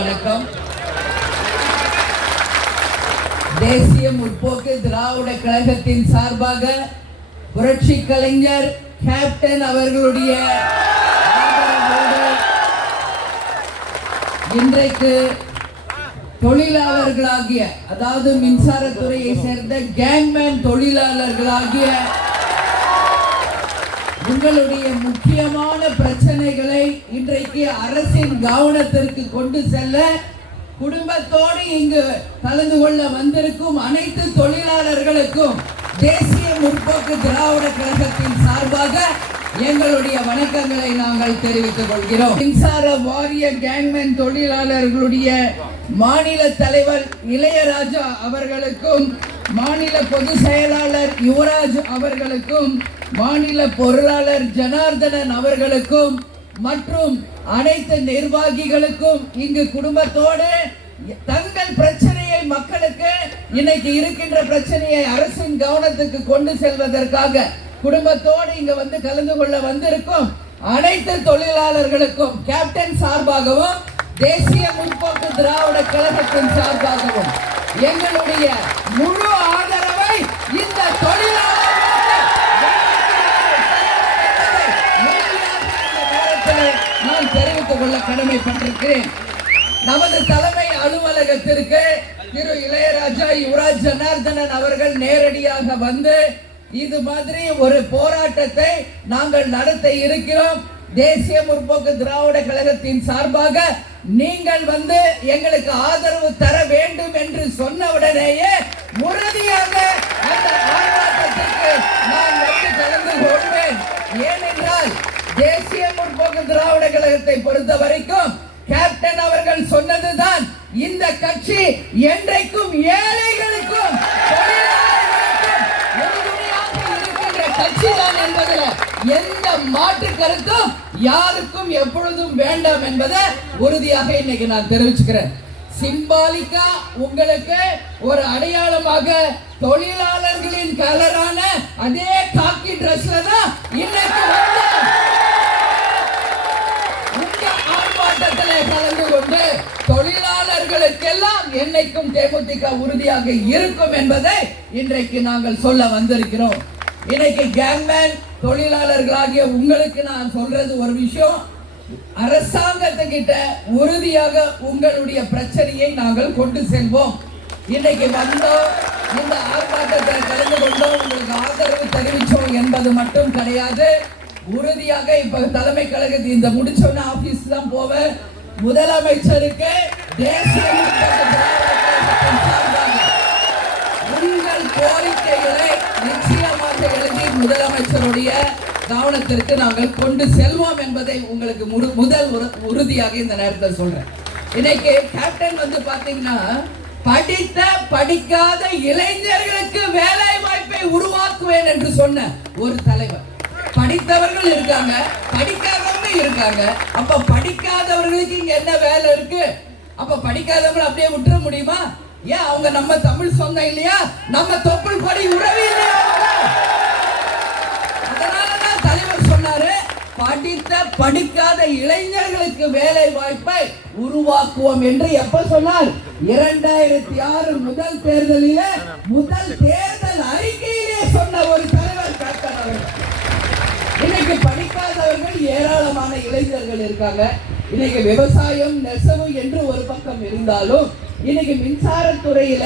வணக்கம். தேசிய முற்போக்கு திராவிட கழகத்தின் சார்பாக புரட்சி கலைஞர் கேப்டன் அவர்களுடைய இன்றைக்கு தொழிலாளர்களாகிய, அதாவது மின்சாரத்துறையை சேர்ந்த கேங்மேன் தொழிலாளர்களாகிய உங்களுடைய முக்கியமான பிரச்சனைகளை இன்றைக்கு அரசின் கவனத்திற்கு கொண்டு செல்ல குடும்பத்தோடு இங்கு கலந்து கொள்ள வந்திருக்கும் அனைத்து தொழிலாளர்களுக்கும் தேசிய முற்போக்கு திராவிட கழகத்தின் சார்பாக எங்களுடைய வணக்கங்களை நாங்கள் தெரிவித்துக் கொள்கிறோம். மின்சார வாரிய கேங்மேன் தொழிலாளர்களுடைய மாநில தலைவர் இளையராஜா அவர்களுக்கும், மாநில பொதுச் செயலாளர் யுவராஜ் அவர்களுக்கும், மாநில பொருளாளர் ஜனார்தனன் அவர்களுக்கும் மற்றும் அனைத்து நிர்வாகிகளுக்கும் இங்கு குடும்பத்தோடு தங்கள் பிரச்சனையை, மக்களுக்கு இன்னைக்கு இருக்கின்ற பிரச்சனையை அரசின் கவனத்துக்கு கொண்டு செல்வதற்காக குடும்பத்தோடு இங்க வந்து கலந்து கொள்ள வந்திருக்கும் அனைத்து தொழிலாளர்களுக்கும் கேப்டன் சார்பாகவும் தேசிய முற்போக்கு திராவிட கழகத்தின் சார்பாகவும் எங்களுடைய முழு ஆதரவை இந்த தொழிலாளர்களுக்கு நான் தெரிவித்துக் கொள்ள கடமைப்பட்டிருக்கிறேன். நமது தலைமை அலுவலகத்திற்கு திரு இளையராஜா, யுவராஜ், ஜனார்தனன் அவர்கள் நேரடியாக வந்து இது மாதிரி ஒரு போராட்டத்தை நாங்கள் நடத்த இருக்கிறோம். தேசிய முற்போக்கு திராவிட கழகத்தின் சார்பாக நீங்கள் வந்து எங்களுக்கு ஆதரவு தர வேண்டும் என்று சொன்னவுடனேயே உறுதியாக அந்த ஆர்ப்பாட்டத்திற்கு நான் வந்து கலந்து கொள்வேன். ஏனென்றால் தேசிய முற்போக்கு திராவிட கழகத்தை பொறுத்த வரைக்கும் கேப்டன் அவர்கள் சொன்னதுதான், இந்த கட்சி என்றைக்கும் ஏழைகளுக்கும் கட்சிதான் என்பதில் எந்த மாற்று கருத்தும் யாருக்கும் எப்பொழுதும் வேண்டாம் என்பதை உறுதியாக இன்னைக்கு நான் தெரிவிச்சுக்கிறேன். சிம்பாலிக்கா உங்களுக்கு ஒரு அடையாளமாக தொழிலாளர்களின் கலரான அதே காக்கி டிரெஸ்ல தான் இன்னைக்கு உங்க ஆர்ப்பாட்டத்தில் கலந்து கொண்டு தொழிலாளர்களுக்கெல்லாம் என்னைக்கும் தேமுதிக உறுதியாக இருக்கும் என்பதை இன்றைக்கு நாங்கள் சொல்ல வந்திருக்கிறோம். இன்னைக்கு கேங்மேன் தொழிலாளர்களாகிய உங்களுக்கு நான் சொல்றது ஒரு விஷயம், அரசாங்கத்துக்கிட்ட உறுதியாக உங்களுடைய பிரச்சனையை நாங்கள் கொண்டு செல்வோம். இன்னைக்கு வந்தோம், இந்த ஆர்ப்பாட்டத்தில் கலந்து கொண்டோம், உங்களுக்கு ஆதரவு தெரிவிச்சோம் என்பது மட்டும் கிடையாது. உறுதியாக இப்ப தலைமை கழகத்தில் இந்த முடிச்சோன்னு ஆபீஸ் தான் போவேன். முதலமைச்சருக்கு தேசிய உங்கள் கோரிக்கைகளை நிச்சயமாக எழுதி முதலமைச்சருடைய கவனத்திற்கு நாங்கள் கொண்டு செல்வோம் என்பதை உங்களுக்கு முதல் உறுதியாக இந்த நேரத்தில் சொல்றேன். இன்னைக்கு கேப்டன் வந்து பாத்தீங்கன்னா, படித்த படிக்காத இளைஞர்களுக்கு வேலை வாய்ப்பை உருவாக்குவேன் என்று சொன்ன ஒரு தலைவர். படித்தவர்கள் இருக்காங்க, படிக்காதவங்க இருக்காங்க. அப்ப படிக்காதவர்களுக்கு இங்க என்ன வேலை இருக்கு? அப்ப படிக்காதவங்களை அப்படியே விட்டுற முடியுமா? ஏன் அவங்க நம்ம தமிழ் சொந்தம் இல்லையா? நம்ம தொப்புள் கொடி உறவு இல்லையா? அதனாலதான் தலைவர் சொன்னாரு, படித்த படிக்காத இளைஞர்களுக்கு வேலை வாய்ப்பை உருவாக்குவோம் என்று. எப்ப சொன்னார்? 2006 முதல் தேர்தலிலே, முதல் தேர்தல் அறிக்கையிலே சொன்ன ஒரு தலைவர் கேப்டன் அவர்கள். இன்னைக்கு படிக்காதவர்கள் ஏராளமான இளைஞர்கள் இருக்காங்க. இன்னைக்கு விவசாயம், நெசவு என்று ஒரு பக்கம் இருந்தாலும் இன்னைக்கு மின்சாரத்துறையில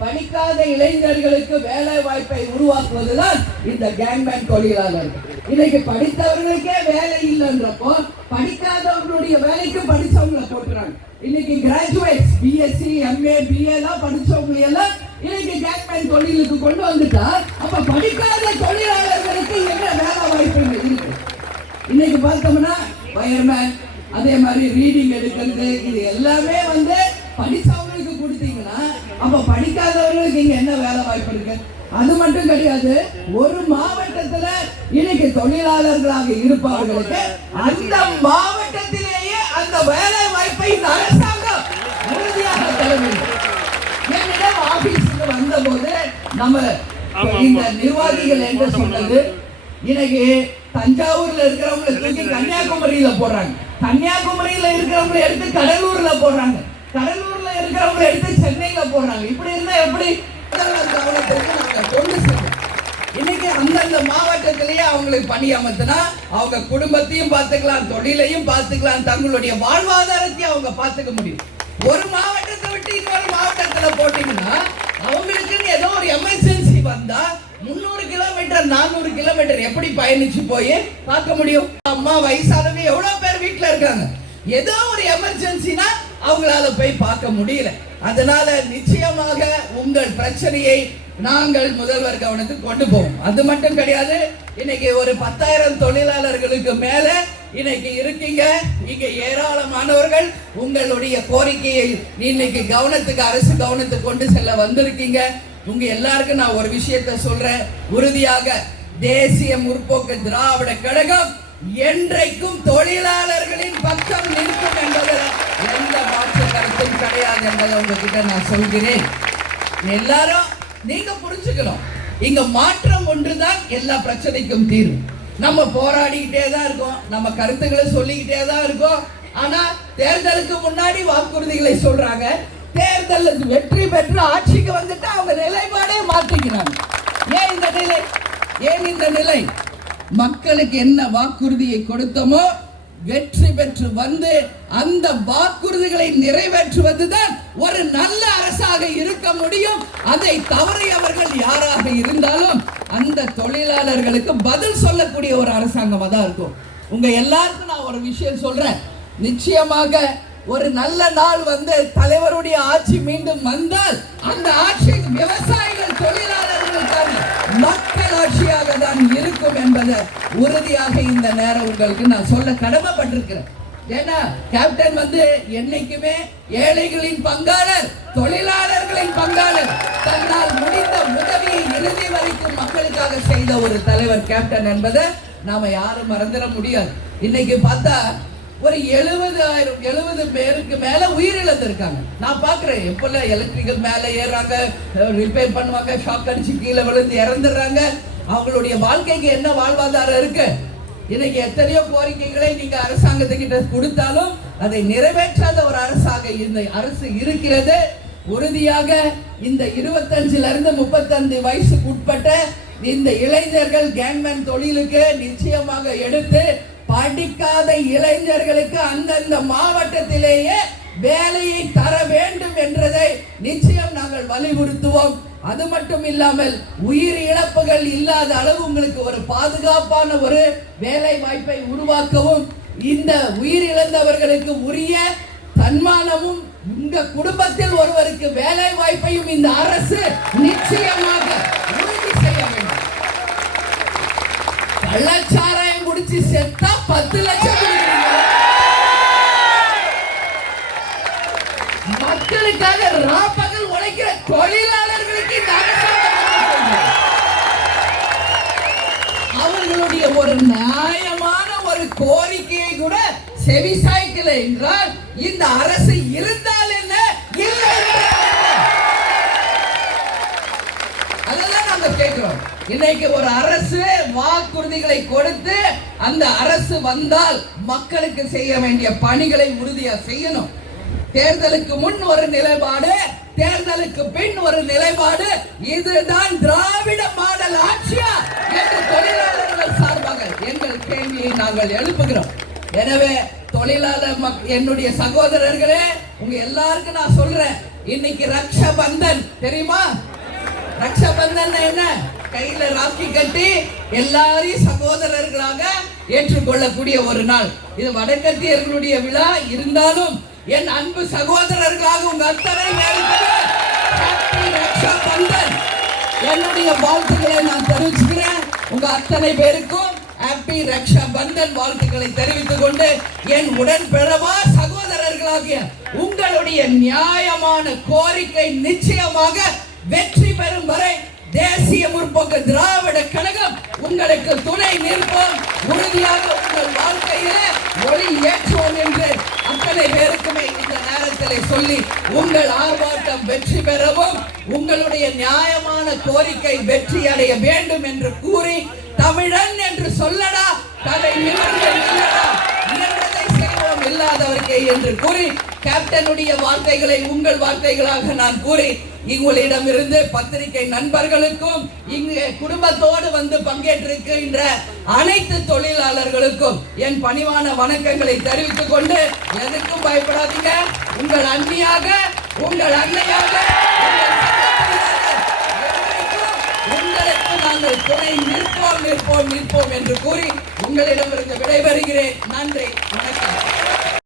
படிக்காத இளைஞர்களுக்கு வேலை வாய்ப்பை உருவாக்குவதுதான் இந்த கேங்மேன் தொழிலாளர்கள். இன்னைக்கு படித்தவர்களுக்கே வேலை இல்லைன்றப்போ படிக்காதவர்களுடைய வேலைக்கு படிச்சவங்களை போட்டுறாங்க. இன்னைக்கு கிராஜுவேட்ஸ், பிஎஸ்சி, எம்ஏ, பிஏ எல்லாம் படிச்சவங்களை எல்லாம் இன்னைக்கு கேங்மேன் தொழிலுக்கு கொண்டு வந்துட்டா, அப்ப படிக்காத தொழிலாளர்களுக்கு என்ன வேலை வாய்ப்புகள் இருக்கு? இன்னைக்கு பார்த்தோம்னா வயர்மேன், அதே மாதிரி ரீடிங் எடுக்கிறது, இது எல்லாமே வந்து படிச்சவங்களுக்கு கொடுத்தீங்கன்னா அப்ப படிக்காதவர்களுக்கு இங்க என்ன வேலை வாய்ப்பு இருக்கு? அது மட்டும் கிடையாது, ஒரு மாவட்டத்துல இன்னைக்கு தொழிலாளர்களாக இருப்பவர்களுக்கு அந்த மாவட்டத்திலேயே அந்த வேலை வாய்ப்பை இந்த அரசாங்கம் உறுதியாக தர வேண்டும். என்னிடம் ஆபீஸுக்கு வந்த போது நம்ம இந்த நிர்வாகிகள் என்று சொன்னது, இன்னைக்கு தஞ்சாவூர்ல இருக்கிறவங்களை தூக்கி கன்னியாகுமரியில போடுறாங்க, கன்னியாகுமரியில இருக்கிறவங்களை எடுத்து கடலூர்ல போடுறாங்க. கடலூர்ல இருக்கிறவங்க எடுத்து சென்னையில போடுறாங்க. இப்படி இருந்தா எப்படி? கவனத்திற்கு நாங்க கொண்டு செல்றோம். இன்னைக்கு அந்தந்த மாவட்டத்திலேயே அவங்களுக்கு பணி அமர்த்தினா அவங்க குடும்பத்தையும் பார்த்துக்கலாம், தொழிலையும் பார்த்துக்கலாம், தங்களுடைய வாழ்வாதாரத்தையும் அவங்க பார்த்துக்க முடியும். ஒரு மாவட்டத்தை விட்டு இன்னொரு மாவட்டத்துல போட்டீங்கன்னா அவங்களுக்குன்னு ஏதோ ஒரு எமர்ஜென்சி வந்தா 300 கிலோமீட்டர் 400 கிலோமீட்டர் எப்படி பயணிச்சு போய் பார்க்க முடியும்? அம்மா வயசானவங்க எவ்வளவு பேர் வீட்டுல இருக்காங்க. ஏதோ ஒரு எமர்ஜென்சினா அவங்களால போய் பார்க்க முடியல. அதனால நிச்சயமாக உங்கள் பிரச்சனையை நாங்கள் முதல்வர் கவனத்துக்கு கொண்டு போவோம். அது மட்டும் கிடையாது, இன்னைக்கு ஒரு 10,000 தொழிலாளர்களுக்கு மேல இன்னைக்கு இருக்கீங்க. இங்க ஏராளமானவர்கள் உங்களுடைய கோரிக்கையை இன்னைக்கு கவனத்துக்கு, அரசு கவனத்துக்கு கொண்டு செல்ல வந்திருக்கீங்க. உங்க எல்லாருக்கும் நான் ஒரு விஷயத்தை சொல்றேன். உறுதியாக தேசிய முற்போக்கு திராவிட கழகம் என்றைக்கும் தொழிலாளர்களின் பக்கம் நிற்கும் என்பதில் எந்த மாற்று கருத்தும் கிடையாது என்பதை உங்ககிட்ட நான் சொல்கிறேன். எல்லாரும் நீங்க புரிஞ்சுக்கணும், இங்க மாற்றம் ஒன்றுதான் எல்லா பிரச்சனைக்கும் தீர்வு. நம்ம போராடிக்கிட்டே தான் இருக்கோம், நம்ம கருத்துக்களை சொல்லிக்கிட்டே தான் இருக்கோம். ஆனா தேர்தலுக்கு முன்னாடி வாக்குறுதிகளை சொல்றாங்க, தேர்தல் வெற்றி பெற்று ஆட்சிக்கு வந்துட்டு அவங்க நிலைப்பாடே மாற்றிக்கிறாங்க. ஏன் இந்த நிலை? ஏன் இந்த நிலை? மக்களுக்கு என்ன வாக்குறுதியை கொடுத்தோமோ வெற்றி பெற்று வந்து அந்த வாக்குறுதிகளை நிறைவேற்றுவதுதான் ஒரு நல்ல அரசாக இருக்க முடியும். அதை தவறியவர்கள் யாராக இருந்தாலும் அந்த தொழிலாளர்களுக்கு பதில் சொல்லக்கூடிய ஒரு அரசாங்கமா தான் இருக்கும். உங்க எல்லாருக்கும் நான் ஒரு விஷயம் சொல்றேன். நிச்சயமாக ஒரு நல்ல நாள் வந்து தலைவருடைய ஆட்சி மீண்டும் வந்தால் அந்த ஆட்சி விவசாயிகள், தொழிலாளர்களுக்கான மக்கள் ஆட்சியாக தான் இருக்கும் என்பதை உறுதியாக இந்த நேரம் உங்களுக்கு நான் சொல்ல கடமைப்பட்டிருக்கிறேன். ஏன்னா கேப்டன் வந்து என்னைக்குமே ஏழைகளின் பங்காளர், தொழிலாளர்களின் பங்காளர், தன்னால் முடிந்த உதவியை இறுதி வரைக்கும் மக்களுக்காக செய்த ஒரு தலைவர் கேப்டன் என்பதை நாம யாரும் மறந்துட முடியாது. இன்னைக்கு பார்த்தா ஒரு 70 பேருக்கு மேல உயிரிழந்திருக்காங்க. நான் பாக்குறேன், எப்பல எலக்ட்ரிக்கல் மேல ஏறாங்க, ரிப்பேர் பண்ணுவாங்க, ஷாக் அடிச்சு கீழே விழுந்து இறந்துடுறாங்க. அவங்களுடைய வாழ்க்கைக்கு என்ன வாழ்வாதாரம் இருக்கு? இன்னைக்கு எத்தனையோ கோரிக்கைகளை நீங்க அரசாங்கத்துக்கிட்ட கொடுத்தாலும் அதை நிறைவேற்றாத ஒரு அரசாக இந்த அரசு இருக்கிறது. உறுதியாக இந்த 25ல இருந்து 35 வயசுக்கு உட்பட்ட இந்த இளைஞர்கள் கேங்மேன் தொழிலுக்கு நிச்சயமாக எடுத்து படிக்காத இளைஞர்களுக்கு அந்தந்த மாவட்டத்திலேயே வேலையை தர வேண்டும் என்றதை நிச்சயம் நாங்கள் வலியுறுத்துவோம். அது மட்டும் இல்லாமல் உயிர் இழப்புகள் இல்லாத அளவு உங்களுக்கு ஒரு பாதுகாப்பான ஒரு வேலை வாய்ப்பை உருவாக்கவும், இந்த உயிர் இழந்தவர்களுக்கு உரிய தன்மானமும் உங்க குடும்பத்தில் ஒருவருக்கு வேலை வாய்ப்பையும் இந்த அரசு நிச்சயமாக உறுதி செய்ய வேண்டும். கள்ளச்சாராயம் குடிச்சு செத்தா 10 லட்சம் மக்களுக்காக ராப்பகல் உழைக்கிற தொழிலாளர்களுக்கு இந்த அவர்களுடைய ஒரு நியாயமான ஒரு கோரிக்கையை கூட செவிசாய்க்கல என்றால் இந்த அரசு இருந்தால் என்ன, இல்லை அதெல்லாம் நாங்க கேட்கிறோம். இன்னைக்கு ஒரு அரசு வாக்குறுதிகளை கொடுத்து அந்த அரசு வந்தால் மக்களுக்கு செய்ய வேண்டிய பணிகளை உறுதியா செய்யணும். தேர்தலுக்கு முன் ஒரு நிலைப்பாடு, தேர்தலுக்கு பின் ஒரு நிலைப்பாடு. இதுதான் திராவிட மாடல் ஆட்சியா என்று தொழிலாளர்கள் சார்பாக எங்கள் கேள்வியை நாங்கள் எழுப்புகிறோம். எனவே தொழிலாளர் என்னுடைய சகோதரர்களே, உங்க எல்லாருக்கும் நான் சொல்றேன், இன்னைக்கு ரக்ஷாபந்தன் தெரியுமா? ரக்ஷாபந்தன் என்ன? கையில ராக்கி கட்டி எல்லாரையும் சகோதரர்களாக ஏற்றுக்கொள்ளக்கூடிய ஒரு நாள். இது வடக்கத்தியர்களுடைய விழா இருந்தாலும் என் அன்பு சகோதரர்களாக உங்க அத்தனை ரக்ஷாபந்தன் என்னுடைய வாழ்த்துக்களை நான் தெரிவிச்சுக்கிறேன். உங்க அத்தனை பேருக்கும் ஹாப்பி ரக்ஷாபந்தன் வாழ்த்துக்களை தெரிவித்துக் கொண்டு என் உடன்பிறவா சகோதரர்களாகிய உங்களுடைய நியாயமான கோரிக்கை நிச்சயமாக வெற்றி பெறும் வரை தேசிய முற்போக்கு திராவிட கழகம் உங்களுக்கு துணை நிற்போம். உறுதியாக உங்கள் வாழ்க்கையிலே ஒளி ஏற்றுவோம் என்று அத்தனை பேருக்குமே இந்த நேரத்தில் சொல்லி உங்கள் ஆர்ப்பாட்டம் வெற்றி பெறவும் உங்களுடைய நியாயமான கோரிக்கை வெற்றி அடைய வேண்டும் என்று கூறி, தமிழன் என்று சொல்லடா, தலை நிமிர்ந்து நில்லடா, இயன்றதை செய்வோம். செல்லாதவர்க்கே என்று கூறி கேப்டனுடைய வார்த்தைகளை உங்கள் வார்த்தைகளாக நான் கூறி உங்களிடமிருந்து பத்திரிகை நண்பர்களுக்கும் இங்கு குடும்பத்தோடு வந்து பங்கேற்றிருக்கின்ற அனைத்து தொழிலாளர்களுக்கும் என் பணிவான வணக்கங்களை தெரிவித்துக் கொண்டு எதுக்கும் பயப்படாதீங்க. உங்கள் அண்ணியாக, உங்கள் அன்னையாக, உங்களுக்கு நாங்கள் துணை நிற்போம் நிற்போம் நிற்போம் என்று கூறி உங்களிடமிருந்து விடைபெறுகிறேன். நன்றி, வணக்கம்.